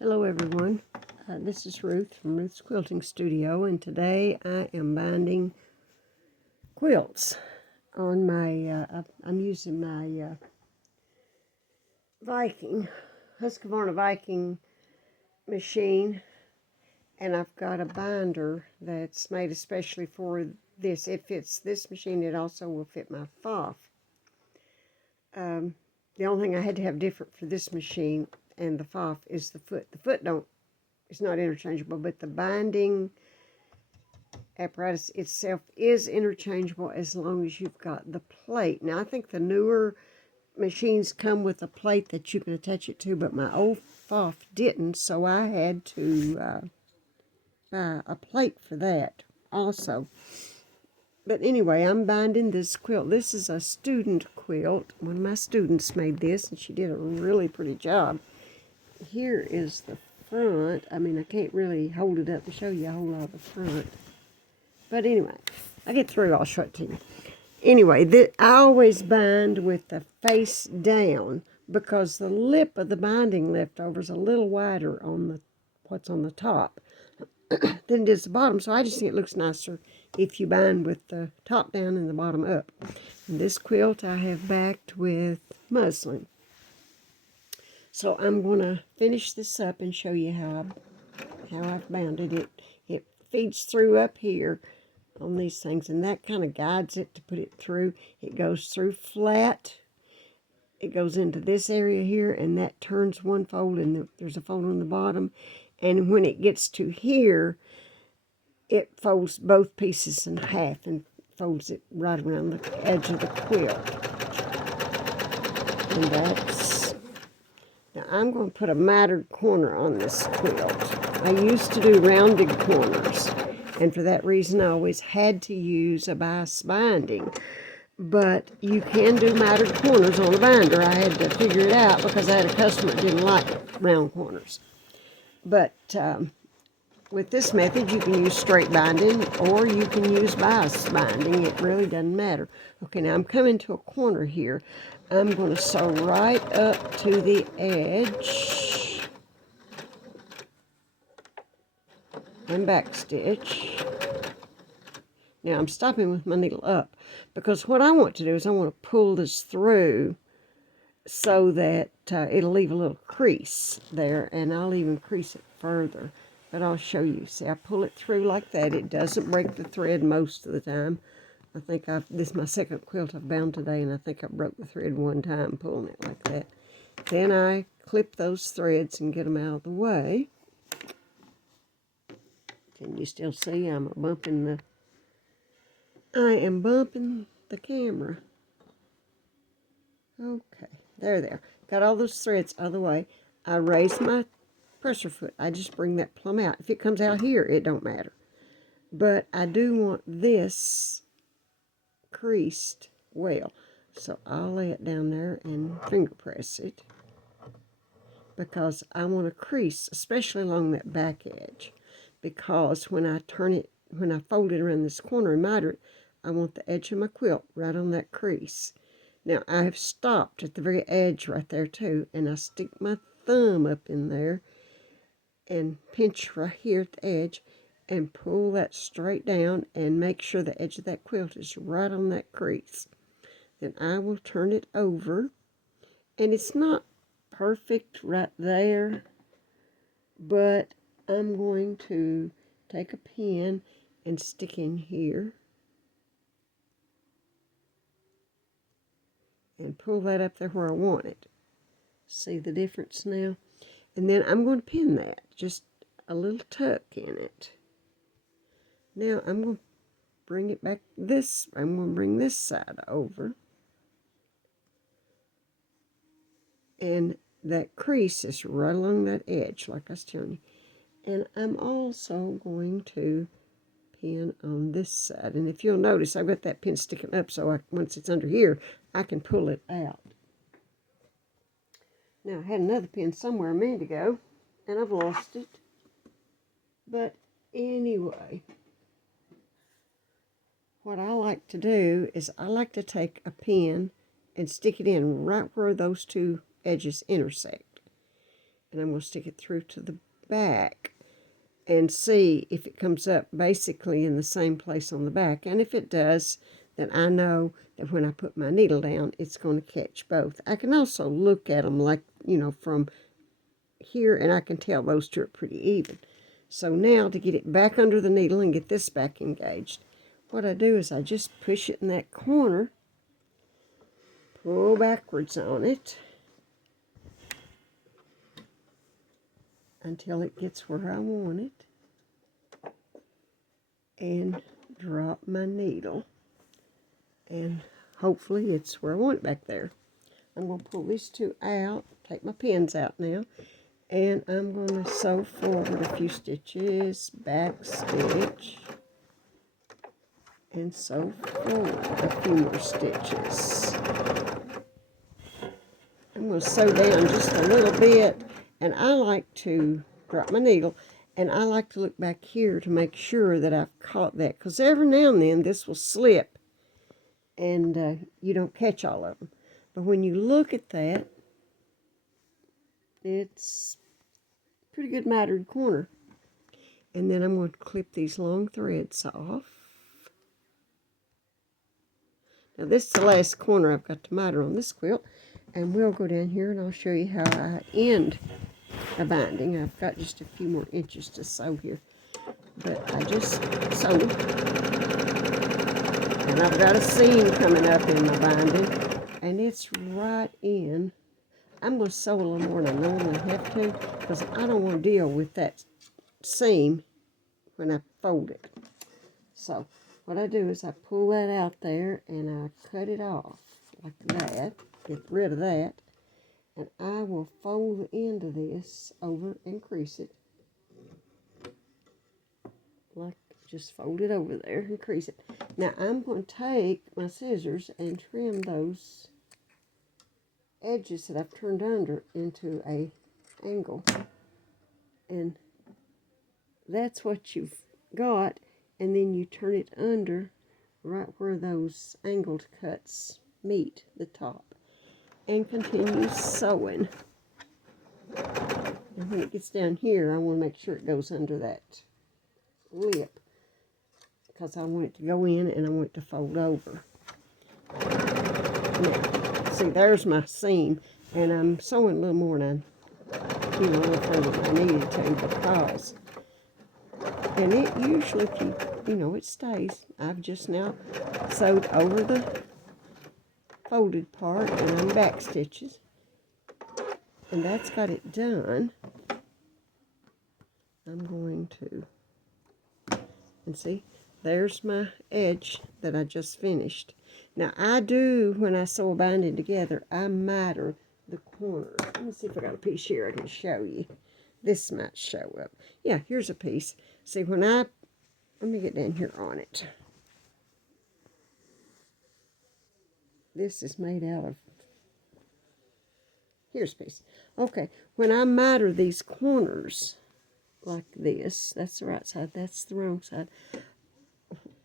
Hello everyone, this is Ruth from Ruth's Quilting Studio, and today I am binding quilts on my, I'm using my Viking, Husqvarna Viking machine, and I've got a binder that's made especially for this. It fits this machine, it also will fit my Pfaff. The only thing I had to have different for this machine and the Pfaff is the foot. The foot it's not interchangeable, but the binding apparatus itself is interchangeable as long as you've got the plate. Now, I think the newer machines come with a plate that you can attach it to, but my old Pfaff didn't, so I had to buy a plate for that also. But anyway, I'm binding this quilt. This is a student quilt. One of my students made this, and she did a really pretty job. Here is the front. I mean, I can't really hold it up to show you a whole lot of the front. But anyway, I get through, I'll show it to you. Anyway, I always bind with the face down because the lip of the binding leftover is a little wider on what's on the top than it is the bottom. So I just think it looks nicer if you bind with the top down and the bottom up. And this quilt I have backed with muslin. So I'm going to finish this up and show you how I've bounded it. It feeds through up here on these things, and that kind of guides it to put it through. It goes through flat. It goes into this area here, and that turns one fold, and there's a fold on the bottom. And when it gets to here, it folds both pieces in half and folds it right around the edge of the quilt. And that's... Now I'm going to put a mitered corner on this quilt. I used to do rounded corners, and for that reason I always had to use a bias binding. But you can do mitered corners on a binder. I had to figure it out because I had a customer that didn't like round corners. But with this method, you can use straight binding or you can use bias binding. It really doesn't matter. Okay, now I'm coming to a corner here. I'm going to sew right up to the edge and backstitch. Now I'm stopping with my needle up because what I want to do is I want to pull this through so that it'll leave a little crease there, and I'll even crease it further. But I'll show you. See, I pull it through like that. It doesn't break the thread most of the time. I think this is my second quilt I've bound today, and I think I broke the thread one time pulling it like that. Then I clip those threads and get them out of the way. Can you still see I am bumping the camera. Okay, there. Got all those threads out of the way. I raise my presser foot. I just bring that plumb out. If it comes out here, it don't matter. But I do want this creased well. So I'll lay it down there and finger press it, because I want to crease, especially along that back edge. Because when I fold it around this corner and miter it, I want the edge of my quilt right on that crease. Now, I have stopped at the very edge right there, too, and I stick my thumb up in there and pinch right here at the edge and pull that straight down and make sure the edge of that quilt is right on that crease. Then I will turn it over, and it's not perfect right there, but I'm going to take a pin and stick in here and pull that up there where I want it. See the difference now? And then I'm going to pin that, just a little tuck in it. Now I'm going to bring it back I'm going to bring this side over. And that crease is right along that edge, like I was telling you. And I'm also going to pin on this side. And if you'll notice, I've got that pin sticking up, so once it's under here, I can pull it out. Now, I had another pin somewhere a minute ago, and I've lost it. But anyway, what I like to do is I like to take a pin and stick it in right where those two edges intersect. and I'm going to stick it through to the back and see if it comes up basically in the same place on the back. And if it does, then I know that when I put my needle down, it's going to catch both. I can also look at them like, you know, from here, and I can tell those two are pretty even. So now to get it back under the needle and get this back engaged, what I do is I just push it in that corner, pull backwards on it until it gets where I want it, and drop my needle, and hopefully it's where I want it back there. I'm going to pull these two out, take my pins out now, and I'm going to sew forward a few stitches, back stitch, and sew forward a few more stitches. I'm going to sew down just a little bit, and I like to drop my needle, and I like to look back here to make sure that I've caught that, because every now and then this will slip, and you don't catch all of them. But when you look at that, it's pretty good mitered corner. And then I'm going to clip these long threads off. Now this is the last corner I've got to miter on this quilt, and we'll go down here and I'll show you how I end the binding. I've got just a few more inches to sew here, but I just sewed, and I've got a seam coming up in my binding, and it's right in. I'm going to sew a little more than I normally have to, because I don't want to deal with that seam when I fold it. So what I do is I pull that out there and I cut it off like that, get rid of that, and I will fold the end of this over and crease it. Like, just fold it over there and crease it. Now I'm going to take my scissors and trim those edges that I've turned under into a angle, and that's what you've got, and then you turn it under right where those angled cuts meet the top, and continue sewing. And when it gets down here, I want to make sure it goes under that lip, because I want it to go in and I want it to fold over. Now, see, there's my seam, and I'm sewing a little more than a little further than I needed to, because, and it usually, it stays. I've just now sewed over the folded part, and I'm back stitches, and that's got it done. I'm going to, and see, there's my edge that I just finished. Now I do, when I sew a binding together, I miter the corners. Let me see if I got a piece here I can show you. This might show up. Yeah, here's a piece. See, let me get down here on it. This is made out of, here's a piece. Okay, when I miter these corners like this, that's the right side, that's the wrong side,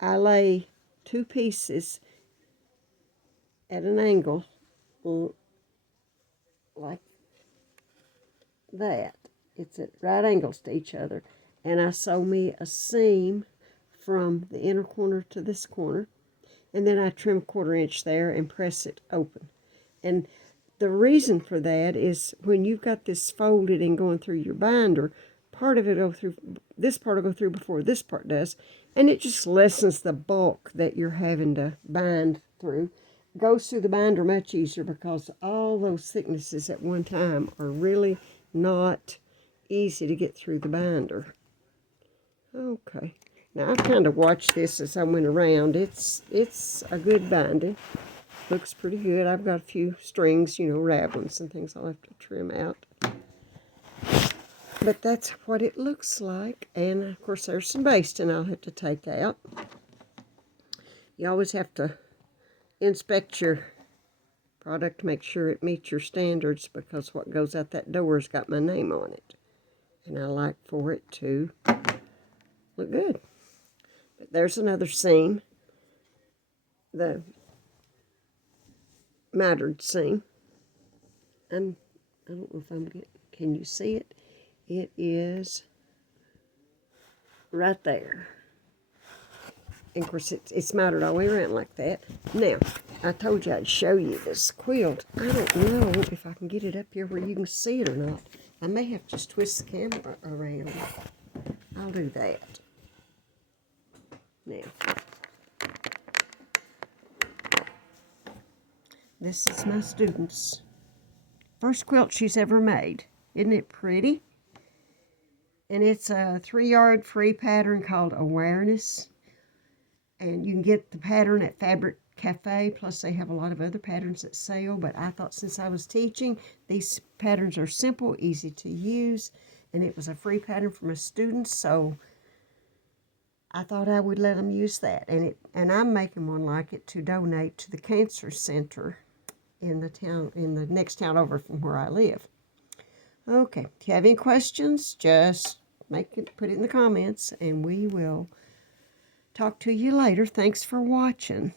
I lay two pieces at an angle like that. It's at right angles to each other, and I sew me a seam from the inner corner to this corner, and then I trim 1/4 inch there and press it open. And the reason for that is when you've got this folded and going through your binder, part of it will go through, this part will go through before this part does, and it just lessens the bulk that you're having to bind through. Goes through the binder much easier, because all those thicknesses at one time are really not easy to get through the binder. Okay, now I've kind of watched this as I went around. It's a good binding. Looks pretty good. I've got a few strings, ravelings and things I'll have to trim out. But that's what it looks like. And of course there's some basting I'll have to take out. You always have to inspect your product to make sure it meets your standards, because what goes out that door has got my name on it, and I like for it to look good. But there's another seam, the mitered seam. I don't know if I'm Can you see it? It is right there. And of course, it's mounted all the way around like that. Now, I told you I'd show you this quilt. I don't know if I can get it up here where you can see it or not. I may have to just twist the camera around. I'll do that. Now, this is my student's first quilt she's ever made. Isn't it pretty? And it's a 3-yard free pattern called Awareness. And you can get the pattern at Fabric Cafe, plus they have a lot of other patterns that sell. But I thought since I was teaching, these patterns are simple, easy to use, and it was a free pattern from a student, so I thought I would let them use that. And I'm making one like it to donate to the cancer center in the next town over from where I live. Okay, if you have any questions, just put it in the comments, and we will talk to you later. Thanks for watching.